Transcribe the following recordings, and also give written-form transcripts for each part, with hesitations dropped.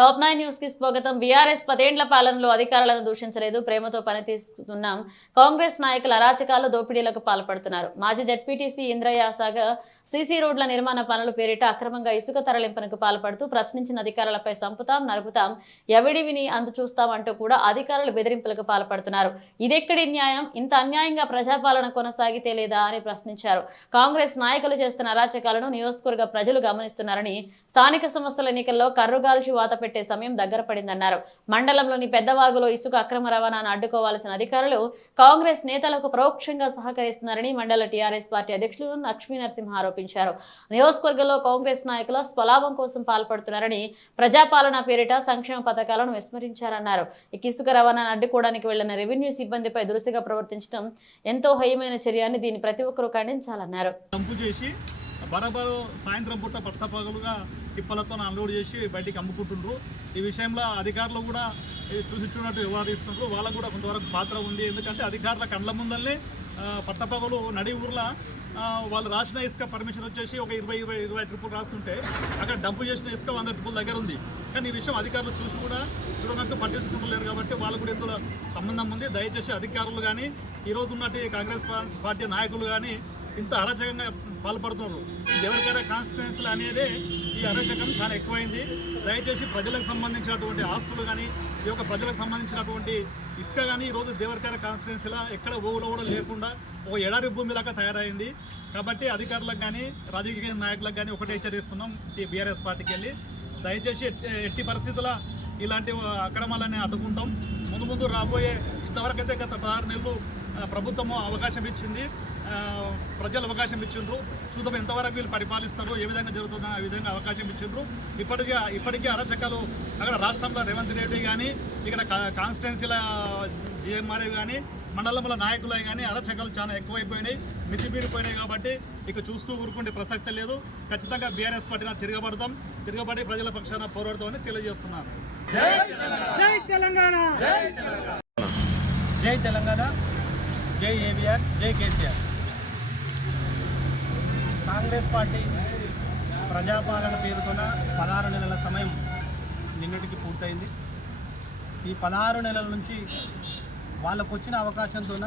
Top 9 news కి స్వాగతం. BRS 10 ఏళ్ల పాలనలో అధికారులను దూషించలేదు, ప్రేమతో పనితీస్తున్నాం. కాంగ్రెస్ నాయకులు అరాచకాలు, దోపిడీలకు పాల్పడుతున్నారు. మాజీ జడ్పీటీసీ ఇంద్రయ్య సాగర్ సీసీ రోడ్ల నిర్మాణ పనుల పేరిట అక్రమంగా ఇసుక తరలింపునకు పాల్పడుతూ ప్రశ్నించిన అధికారులపై సంపుతాం, నరుపుతాం, ఎవడివిని అందు చూస్తాం అంటూ కూడా అధికారులు బెదిరింపులకు పాల్పడుతున్నారు. ఇదెక్కడి న్యాయం? ఇంత అన్యాయంగా ప్రజాపాలన కొనసాగితే లేదా అని ప్రశ్నించారు. కాంగ్రెస్ నాయకులు చేస్తున్న అరాచకాలను నియోజకవర్గ ప్రజలు గమనిస్తున్నారని, స్థానిక సంస్థల ఎన్నికల్లో కర్రుగాల్చి వాత పెట్టే సమయం దగ్గర పడిందన్నారు. మండలంలోని పెద్దవాగులో ఇసుక అక్రమ రవాణాను అడ్డుకోవాల్సిన అధికారులు కాంగ్రెస్ నేతలకు పరోక్షంగా సహకరిస్తున్నారని మండల టీఆర్ఎస్ పార్టీ అధ్యక్షులు లక్ష్మీ నరసింహ ఆరోపించారు. నియోజకవర్గంలో కాంగ్రెస్ నాయకుల స్వలాభం కోసం పాల్పడుతున్నారని, ప్రజాపాలన పేరిట సంక్షేమ పథకాలను విస్మరించారన్నారు. ఇసుక రవాణాను అడ్డుకోవడానికి వెళ్లిన రెవెన్యూ సిబ్బందిపై దురుసుగా ప్రవర్తించడం ఎంతో హేయమైన చర్య అని, దీన్ని ప్రతి ఒక్కరూ ఖండించాలన్నారు. బరాబరు సాయంత్రం పూట పట్టపగలుగా టిప్పలతో అన్లోడ్ చేసి బయటికి అమ్ముకుంటుండ్రు. ఈ విషయంలో అధికారులు కూడా చూసి చూడట్టు వ్యవహరిస్తున్నారు. వాళ్ళకు కూడా కొంతవరకు పాత్ర ఉంది. ఎందుకంటే అధికారుల కండ్ల ముందల్ని పట్టపగలు నడి ఊర్లో వాళ్ళు రాసిన ఇసుక పర్మిషన్ వచ్చేసి ఒక 20 ట్రిప్పులు రాస్తుంటే అక్కడ డంపు చేసిన ఇసుక 100 ట్రిప్పుల దగ్గర ఉంది. కానీ ఈ విషయం అధికారులు చూసి కూడా చూడనట్టు పట్టించుకోలేరు. కాబట్టి వాళ్ళకు కూడా ఇందులో సంబంధం ఉంది. దయచేసి అధికారులు కానీ ఈరోజు ఉన్నట్టు కాంగ్రెస్ పార్టీ నాయకులు కానీ ఇంత అరాచకంగా పాల్పడుతున్నారు. ఎవరికైనా కాన్స్టిట్యుయెన్సీలు అనేది ఈ అరాచకం చాలా ఎక్కువైంది. దయచేసి ప్రజలకు సంబంధించినటువంటి ఆస్తులు కానీ ఈ యొక్క ప్రజలకు సంబంధించినటువంటి ఇసుక కానీ ఈరోజు దేవరకర కాన్స్టిట్యుయెన్సీలో ఎక్కడ ఓవులో కూడా లేకుండా ఒక ఎడారి భూమిలాగా తయారైంది. కాబట్టి అధికారులకు కానీ రాజకీయ నాయకులకు కానీ ఒకటే హెచ్చరిస్తున్నాం. బీఆర్ఎస్ పార్టీకి వెళ్ళి దయచేసి ఎట్టి పరిస్థితుల ఇలాంటి అక్రమాలని అడ్డుకుంటాం. ముందు రాబోయే ఇంతవరకైతే గత 16 నెలలు ప్రభుత్వము అవకాశం ఇచ్చింది, ప్రజలు అవకాశం ఇచ్చిండ్రు. చూద్దాం ఎంతవరకు వీళ్ళు పరిపాలిస్తారో, ఏ విధంగా జరుగుతుందో ఆ విధంగా అవకాశం ఇచ్చిండ్రు. ఇప్పటికీ అరాచకాలు అక్కడ రాష్ట్రంలో రేవంత్ రెడ్డి కానీ, ఇక్కడ కాన్స్టిట్యున్సీల జిఎంఆర్ఏ కానీ, మండలంలో నాయకులు కానీ అరాచకాలు చాలా ఎక్కువైపోయినాయి, మితిమీరిపోయినాయి. కాబట్టి ఇక చూస్తూ ఊరుకుంటే ప్రసక్తి లేదు. ఖచ్చితంగా బీఆర్ఎస్ పార్టీని తిరగబడి ప్రజల పక్షాన పోరాడతామని తెలియజేస్తున్నాను. జై తెలంగాణ, జై తెలంగాణ, జై ఏబీఆర్, జై కేసీఆర్. కాంగ్రెస్ పార్టీ ప్రజాపాలన పేరుతోన 16 నెలల సమయం నిన్నటికి పూర్తయింది. ఈ 16 నెలల నుంచి వాళ్ళకు వచ్చిన అవకాశంతోన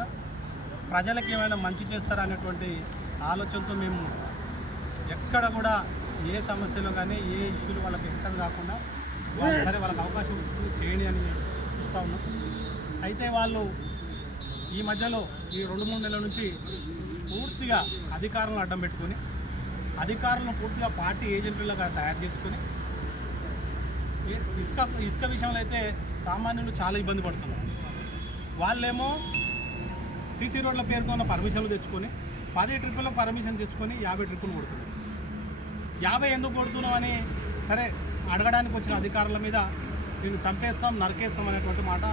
ప్రజలకు ఏమైనా మంచి చేస్తారనేటువంటి ఆలోచనతో మేము ఎక్కడ కూడా ఏ సమస్యలు కానీ ఏ ఇష్యూలు వాళ్ళకి ఎక్కడ కాకుండా సరే వాళ్ళకి అవకాశం చేయండి అని చూస్తూ ఉన్నాం. అయితే వాళ్ళు ఈ మధ్యలో ఈ 2-3 నెలల నుంచి పూర్తిగా అధికారులను అడ్డం పెట్టుకొని, అధికారులను పూర్తిగా పార్టీ ఏజెంట్లుగా తయారు చేసుకొని, ఇసుక విషయంలో అయితే సామాన్యులు చాలా ఇబ్బంది పడుతున్నారు. వాళ్ళేమో సీసీ రోడ్ల పేరుతో ఉన్న పర్మిషన్లు తెచ్చుకొని 10 ట్రిప్పులకు పర్మిషన్ తెచ్చుకొని 50 ట్రిప్పులు కొడుతున్నారు. 50 ఎందుకు కొడుతున్నాం అని సరే అడగడానికి వచ్చిన అధికారుల మీద నేను చంపేస్తాం, నరికేస్తాం అనేటువంటి మాట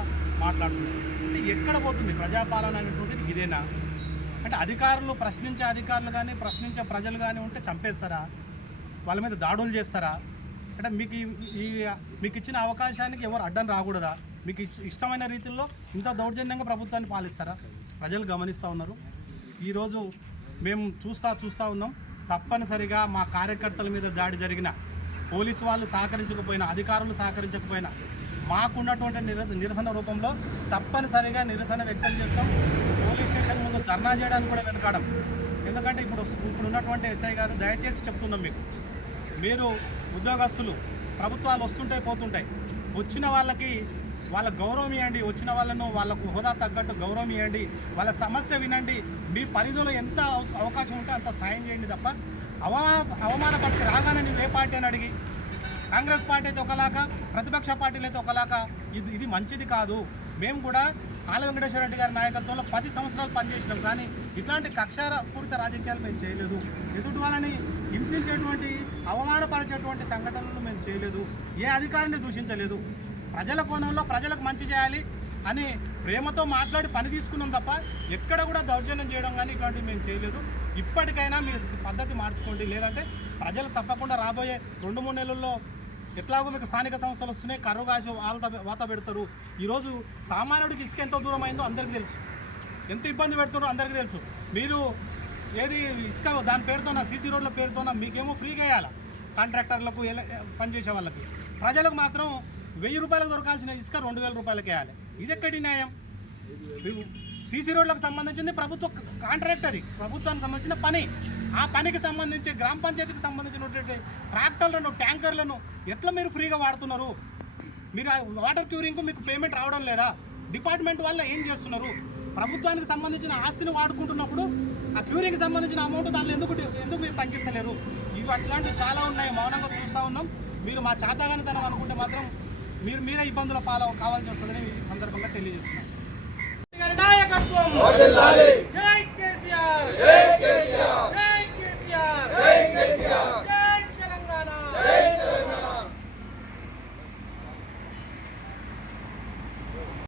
మాట్లాడుతున్నారు. అంటే ఎక్కడ పోతుంది ప్రజాపాలన అనేటువంటిది? ఇదేనా? అంటే అధికారులు ప్రశ్నించే అధికారులు కానీ ప్రశ్నించే ప్రజలు కానీ ఉంటే చంపేస్తారా? వాళ్ళ మీద దాడులు చేస్తారా? అంటే మీకు ఇచ్చిన అవకాశానికి ఎవరు అడ్డం రాకూడదా? మీకు ఇష్టమైన రీతిలో ఇంత దౌర్జన్యంగా ప్రభుత్వాన్ని పాలిస్తారా? ప్రజలు గమనిస్తూ ఉన్నారు. ఈరోజు మేము చూస్తూ ఉన్నాం. తప్పనిసరిగా మా కార్యకర్తల మీద దాడి జరిగిన పోలీసు వాళ్ళు సహకరించకపోయినా, అధికారులు సహకరించకపోయినా మాకున్నటువంటి నిరసన రూపంలో తప్పనిసరిగా నిరసన వ్యక్తం చేస్తాం. పోలీస్ స్టేషన్ ముందు ధర్నా చేయడానికి కూడా వెనకాడం. ఎందుకంటే ఇప్పుడు ఉన్నటువంటి ఎస్ఐ గారు దయచేసి చెప్తున్నాం, మీరు ఉద్యోగస్తులు, ప్రభుత్వాలు వస్తుంటాయి పోతుంటాయి, వచ్చిన వాళ్ళకి వాళ్ళ గౌరవం ఇవ్వండి, వచ్చిన వాళ్ళను వాళ్ళకు హోదా తగ్గట్టు గౌరవం ఇవ్వండి, వాళ్ళ సమస్య వినండి, మీ పరిధిలో ఎంత అవకాశం ఉంటే అంత సాయం చేయండి తప్ప అవమానపరిచి రాగానే నువ్వు ఏ పార్టీ అని అడిగి, కాంగ్రెస్ పార్టీ అయితే ఒకలాగా, ప్రతిపక్ష పార్టీలు అయితే ఒకలాగా, ఇది మంచిది కాదు. మేము కూడా ఆల వెంకటేశ్వర రెడ్డి గారి నాయకత్వంలో 10 సంవత్సరాలు పనిచేసినాం. కానీ ఇట్లాంటి కక్షాపూరిత రాజకీయాలు మేము చేయలేదు. ఎదుటి వాళ్ళని హింసించేటువంటి, అవమానపరిచేటువంటి సంఘటనలు మేము చేయలేదు. ఏ అధికారిని దూషించలేదు. ప్రజల కోణంలో ప్రజలకు మంచి చేయాలి అని ప్రేమతో మాట్లాడి పని తీసుకున్నాం తప్ప ఎక్కడ కూడా దౌర్జన్యం చేయడం కానీ ఇట్లాంటివి మేము చేయలేదు. ఇప్పటికైనా మీరు పద్ధతి మార్చుకోండి, లేదంటే ప్రజలు తప్పకుండా రాబోయే 2-3 నెలల్లో ఎట్లాగో మీకు స్థానిక సంస్థలు వస్తున్నాయి, కర్రుగాసి వాత పెడతారు. ఈరోజు సామాన్యుడికి ఇసుక ఎంత దూరం అయిందో అందరికీ తెలుసు, ఎంత ఇబ్బంది పెడుతున్నారో అందరికీ తెలుసు. మీరు ఏది ఇసుక దాని పేరుతోన, సీసీ రోడ్ల పేరుతోన మీకేమో ఫ్రీగా వేయాలి కాంట్రాక్టర్లకు, పనిచేసే వాళ్ళకి. ప్రజలకు మాత్రం 1000 రూపాయలకు దొరకాల్సిన ఇసుక 2000 రూపాయలకి వేయాలి. ఇది ఎక్కడి న్యాయం? సీసీ రోడ్లకు సంబంధించింది ప్రభుత్వ కాంట్రాక్ట్, అది ప్రభుత్వానికి సంబంధించిన పని. ఆ పనికి సంబంధించి గ్రామ పంచాయతీకి సంబంధించినటువంటి ట్రాక్టర్లను, ట్యాంకర్లను ఎట్లా మీరు ఫ్రీగా వాడుతున్నారు? మీరు వాటర్ క్యూరింగ్కు మీకు పేమెంట్ రావడం లేదా? డిపార్ట్మెంట్ వల్ల ఏం చేస్తున్నారు? ప్రభుత్వానికి సంబంధించిన ఆస్తిని వాడుకుంటున్నప్పుడు ఆ క్యూరింగ్కి సంబంధించిన అమౌంట్ దానిలో ఎందుకు మీరు తగ్గిస్తలేరు? ఇవి అట్లాంటివి చాలా ఉన్నాయి, మౌనంగా చూస్తూ ఉన్నాం. మీరు మా చేతగానితనం అనుకుంటే మాత్రం మీరే ఇబ్బందుల కావాల్సి వస్తుందని ఈ సందర్భంగా తెలియజేస్తున్నాం. నాయకత్వం